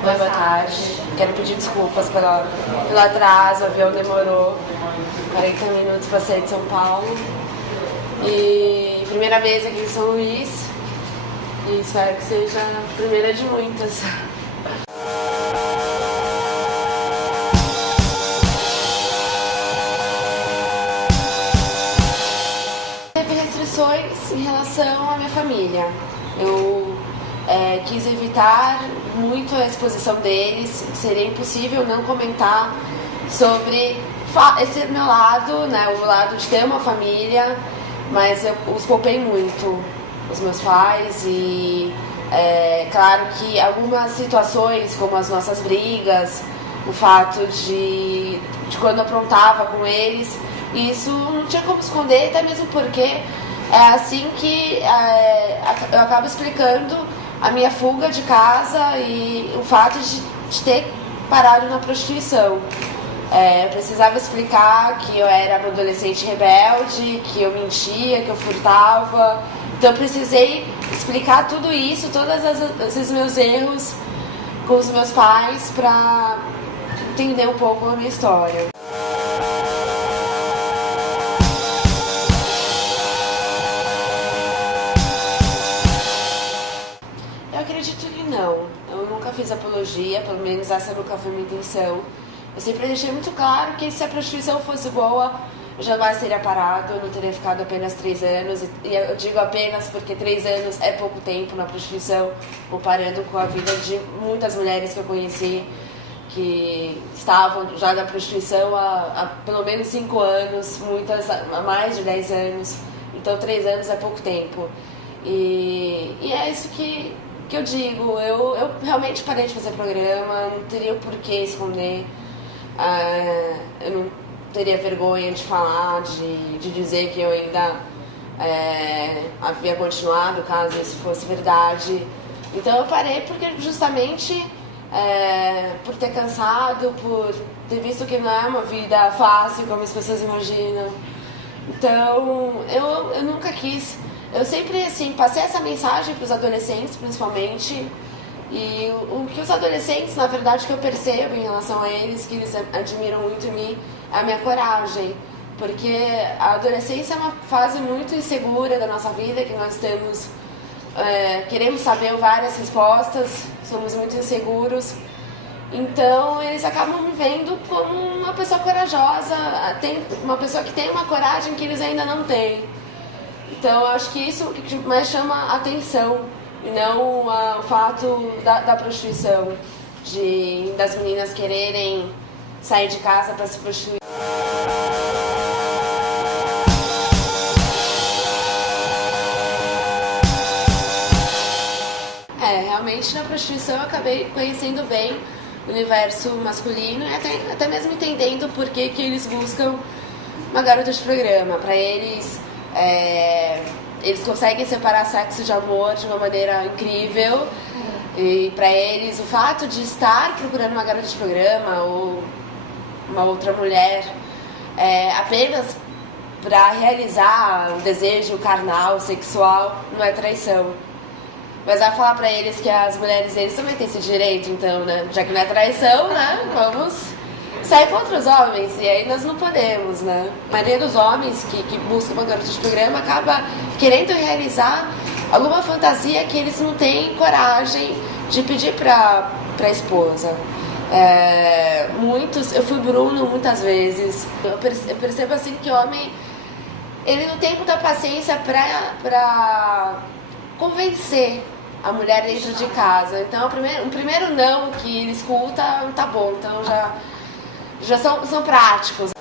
Oi, boa tarde. Quero pedir desculpas pelo atraso, o avião demorou 40 minutos para sair de São Paulo. E primeira vez aqui em São Luís, e espero que seja a primeira de muitas. Teve restrições em relação à minha família. Eu quis evitar muito a exposição deles, seria impossível não comentar sobre esse meu lado, né, o lado de ter uma família, mas eu os poupei muito, os meus pais, e claro que algumas situações, como as nossas brigas, o fato de quando eu aprontava com eles, isso não tinha como esconder, até mesmo porque é assim que eu acabo explicando a minha fuga de casa e o fato de ter parado na prostituição. Eu precisava explicar que eu era uma adolescente rebelde, que eu mentia, que eu furtava. Então eu precisei explicar tudo isso, todos esses meus erros com os meus pais para entender um pouco a minha história. Eu acredito que não. Eu nunca fiz apologia, pelo menos essa nunca foi minha intenção. Eu sempre deixei muito claro que se a prostituição fosse boa, eu jamais teria parado, eu não teria ficado apenas 3 anos. E eu digo apenas porque 3 anos é pouco tempo na prostituição, comparando com a vida de muitas mulheres que eu conheci, que estavam já na prostituição há pelo menos 5 anos, muitas há mais de 10 anos. Então 3 anos é pouco tempo. E é isso que eu digo. Eu realmente parei de fazer programa, não teria o porquê esconder. Eu não teria vergonha de falar, de dizer que eu ainda havia continuado, caso isso fosse verdade. Então eu parei porque justamente por ter cansado, por ter visto que não é uma vida fácil como as pessoas imaginam. Então eu nunca quis. Eu sempre assim, passei essa mensagem para os adolescentes, principalmente. E o que os adolescentes, na verdade, que eu percebo em relação a eles, que eles admiram muito em mim, é a minha coragem. Porque a adolescência é uma fase muito insegura da nossa vida, que nós temos, queremos saber várias respostas, somos muito inseguros. Então, eles acabam me vendo como uma pessoa corajosa, uma pessoa que tem uma coragem que eles ainda não têm. Então, eu acho que isso que mais chama a atenção, e não o fato da prostituição, das meninas quererem sair de casa para se prostituir. Realmente na prostituição eu acabei conhecendo bem o universo masculino e até mesmo entendendo por que eles buscam uma garota de programa. Para eles, eles conseguem separar sexo de amor de uma maneira incrível. E para eles, o fato de estar procurando uma garota de programa ou uma outra mulher apenas para realizar um desejo carnal, sexual, não é traição. Mas vai falar para eles que as mulheres, eles também têm esse direito, então, né? Já que não é traição, né? Vamos sair com outros homens, e aí nós não podemos, né? A maioria dos homens que buscam uma garota de programa acaba querendo realizar alguma fantasia que eles não têm coragem de pedir pra esposa. Eu fui Bruno muitas vezes. Eu percebo assim que o homem, ele não tem muita paciência pra convencer a mulher dentro de casa. Então o primeiro não que ele escuta, tá bom, então já são práticos.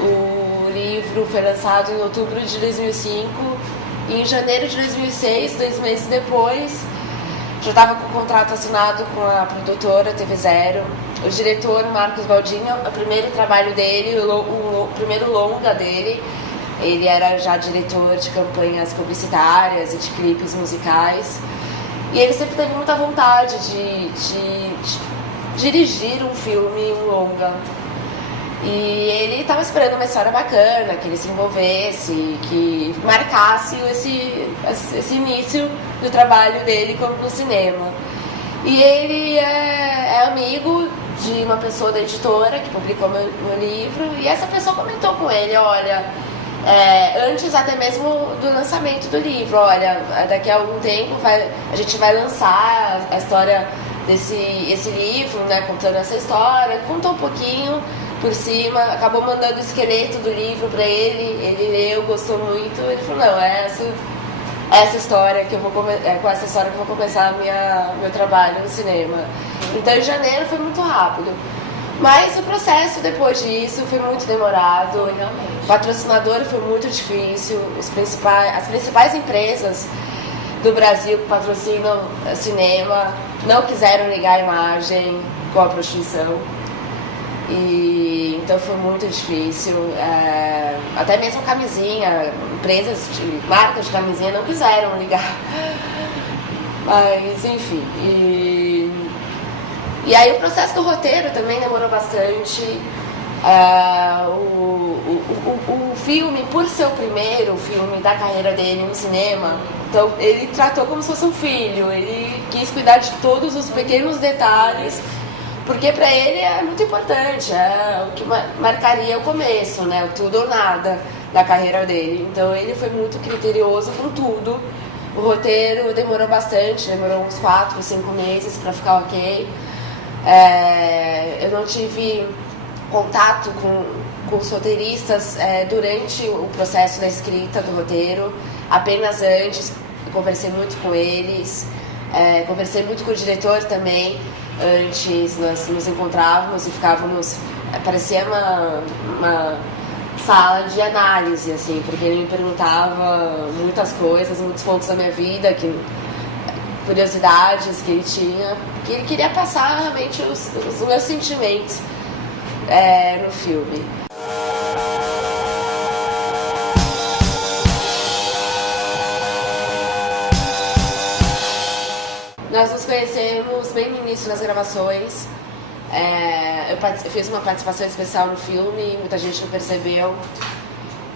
O livro foi lançado em outubro de 2005 e em janeiro de 2006, 2 meses depois, já estava com o contrato assinado com a produtora TV0. O diretor, Marcos Baldini, o primeiro trabalho dele, o primeiro longa dele, ele era já diretor de campanhas publicitárias e de clipes musicais. E ele sempre teve muita vontade de dirigir um filme, um longa. E ele estava esperando uma história bacana, que ele se envolvesse, que marcasse esse início do trabalho dele no cinema. E ele é amigo de uma pessoa da editora que publicou meu livro, e essa pessoa comentou com ele, olha, antes até mesmo do lançamento do livro, olha, daqui a algum tempo a gente vai lançar a história esse livro, né, contando essa história. Contou um pouquinho por cima, acabou mandando o esqueleto do livro para ele leu, gostou muito, ele falou, não, essa história que eu vou com essa história que eu vou começar meu trabalho no cinema. Então em janeiro foi muito rápido. Mas o processo depois disso foi muito demorado. O patrocinador foi muito difícil. As principais empresas do Brasil que patrocinam cinema não quiseram ligar a imagem com a prostituição. E então foi muito difícil. Até mesmo camisinha, marcas de camisinha não quiseram ligar. Mas enfim. E aí o processo do roteiro também demorou bastante. O filme, por ser o primeiro filme da carreira dele no cinema, então ele tratou como se fosse um filho. Ele quis cuidar de todos os pequenos detalhes, porque para ele é muito importante, é o que marcaria o começo, né? O tudo ou nada da carreira dele. Então ele foi muito criterioso com tudo. O roteiro demorou bastante, demorou uns 4 ou 5 meses para ficar ok. Eu não tive contato com os roteiristas durante o processo da escrita do roteiro, apenas antes. Eu conversei muito com eles, conversei muito com o diretor também. Antes nós nos encontrávamos e ficávamos, parecia uma sala de análise, assim, porque ele me perguntava muitas coisas, muitos pontos da minha vida, curiosidades que ele tinha, que ele queria passar realmente os meus sentimentos no filme. Nós nos conhecemos bem no início das gravações. Eu fiz uma participação especial no filme, muita gente não percebeu.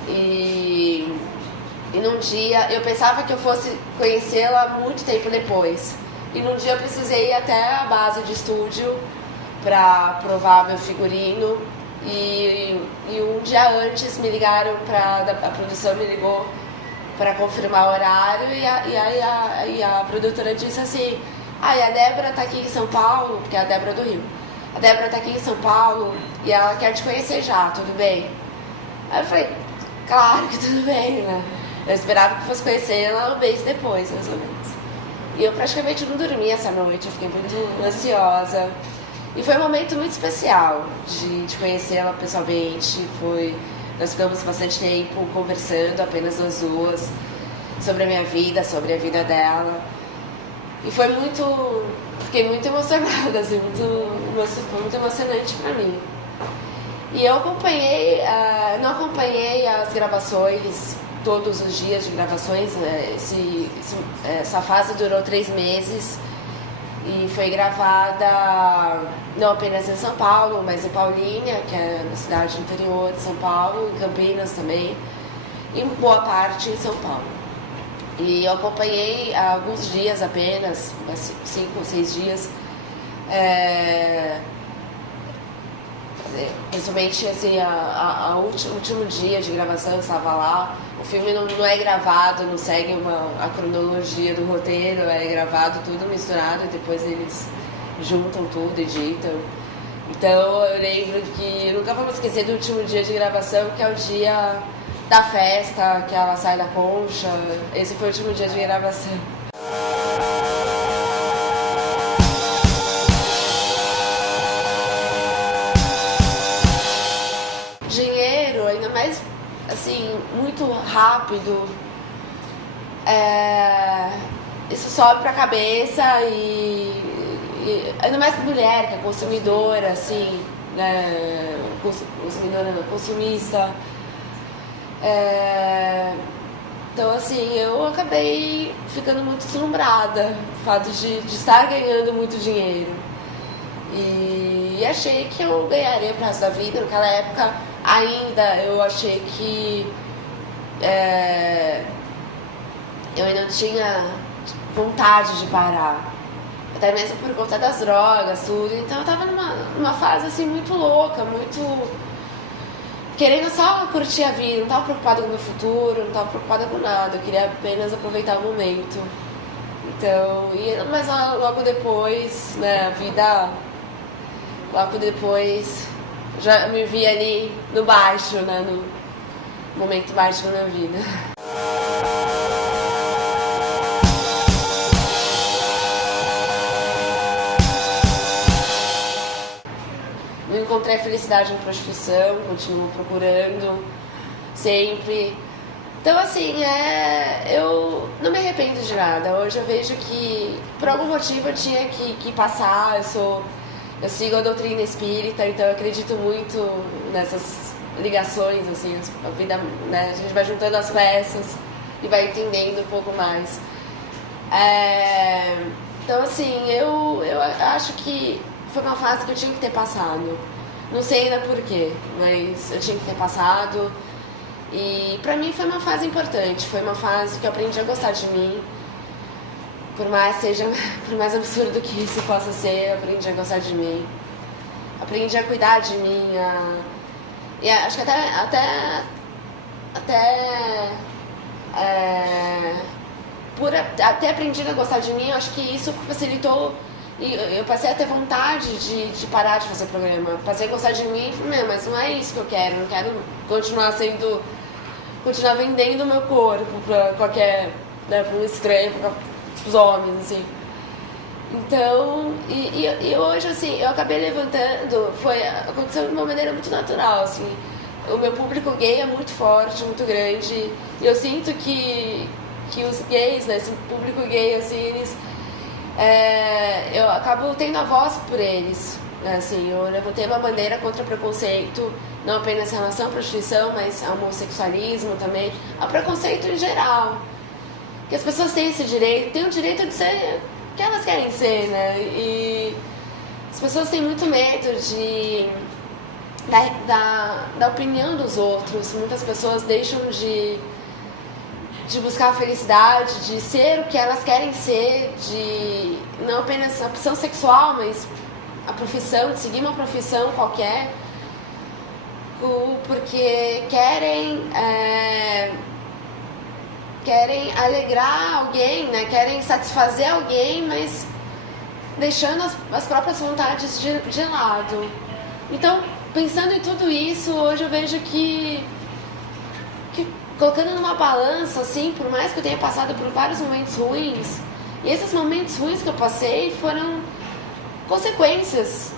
E num dia, eu pensava que eu fosse conhecê-la muito tempo depois. E num dia eu precisei ir até a base de estúdio para provar meu figurino. E um dia antes me ligaram, a produção me ligou para confirmar o horário, e a produtora disse assim, e a Débora tá aqui em São Paulo, porque a Débora é do Rio. A Débora tá aqui em São Paulo e ela quer te conhecer já, tudo bem? Aí eu falei, claro que tudo bem, né? Eu esperava que fosse conhecer ela um mês depois, mais ou menos. E eu praticamente não dormi essa noite, eu fiquei muito ansiosa. E foi um momento muito especial de conhecer ela pessoalmente. Nós ficamos bastante tempo conversando, apenas nós duas, sobre a minha vida, sobre a vida dela. E fiquei muito emocionada, assim, foi muito emocionante pra mim. E eu não acompanhei as gravações, todos os dias de gravações, essa fase durou 3 meses. E foi gravada não apenas em São Paulo, mas em Paulínia, que é na cidade interior de São Paulo, em Campinas também, e em boa parte em São Paulo. E eu acompanhei há alguns dias apenas, 5 ou 6 dias, principalmente assim, o último dia de gravação eu estava lá. O filme não é gravado, não segue a cronologia do roteiro, é gravado tudo misturado e depois eles juntam tudo, editam. Então eu lembro que nunca vou me esquecer do último dia de gravação, que é o dia da festa, que ela sai da concha. Esse foi o último dia de gravação. Dinheiro, ainda mais assim, muito rápido, isso sobe pra cabeça e ainda mais mulher, que é consumidora, assim, né, consumidora não, consumista. Então assim, eu acabei ficando muito deslumbrada com o fato de estar ganhando muito dinheiro. E e achei que eu ganharia pro resto da vida. Naquela época ainda eu achei que eu ainda não tinha vontade de parar. Até mesmo por conta das drogas, tudo. Então eu tava numa fase assim muito louca, muito querendo só curtir a vida. Não tava preocupada com o meu futuro, não tava preocupada com nada. Eu queria apenas aproveitar o momento. Então, mas logo depois, né, a vida, logo depois, já me vi ali no baixo, né, no momento baixo da minha vida. Não encontrei felicidade na prostituição, continuo procurando sempre. Então, assim, eu não me arrependo de nada. Hoje eu vejo que, por algum motivo, eu tinha que passar. Eu sigo a doutrina espírita, então eu acredito muito nessas ligações, assim, a vida, né? A gente vai juntando as peças e vai entendendo um pouco mais. Então, assim, eu acho que foi uma fase que eu tinha que ter passado. Não sei ainda por quê, mas eu tinha que ter passado. E pra mim foi uma fase importante, foi uma fase que eu aprendi a gostar de mim. Por mais absurdo que isso possa ser, eu aprendi a gostar de mim. Aprendi a cuidar de mim, e acho que por ter aprendido a gostar de mim, acho que isso facilitou. E eu passei a ter vontade de parar de fazer programa. Passei a gostar de mim e falei, mas não é isso que eu quero. Eu não quero continuar vendendo o meu corpo pra qualquer, né, pra um estranho, pra os homens, assim. Então, e hoje, assim, eu acabei levantando, aconteceu de uma maneira muito natural, assim. O meu público gay é muito forte, muito grande, e eu sinto que os gays, né, esse público gay, assim, eles... eu acabo tendo a voz por eles, né, assim, eu levantei uma bandeira contra o preconceito, não apenas em relação à prostituição, mas ao homossexualismo também, ao preconceito em geral, que as pessoas têm esse direito, têm o direito de ser o que elas querem ser, né, e as pessoas têm muito medo da opinião dos outros. Muitas pessoas deixam de buscar a felicidade, de ser o que elas querem ser, de não apenas a opção sexual, mas a profissão, de seguir uma profissão qualquer, porque querem alegrar alguém, né? Querem satisfazer alguém, mas deixando as próprias vontades de lado. Então, pensando em tudo isso, hoje eu vejo que colocando numa balança, assim, por mais que eu tenha passado por vários momentos ruins, e esses momentos ruins que eu passei foram consequências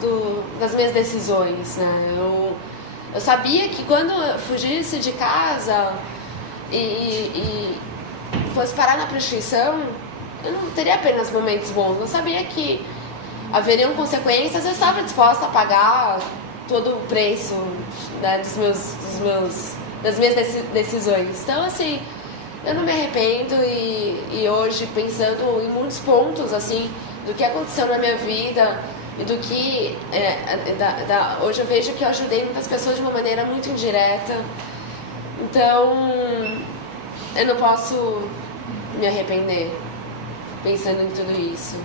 das minhas decisões, né? Eu sabia que quando eu fugisse de casa e fosse parar na prostituição, eu não teria apenas momentos bons. Eu sabia que haveriam consequências, eu estava disposta a pagar todo o preço, né, das minhas decisões. Então, assim, eu não me arrependo e hoje, pensando em muitos pontos, assim, do que aconteceu na minha vida e do que... hoje eu vejo que eu ajudei muitas pessoas de uma maneira muito indireta. Então, eu não posso me arrepender pensando em tudo isso.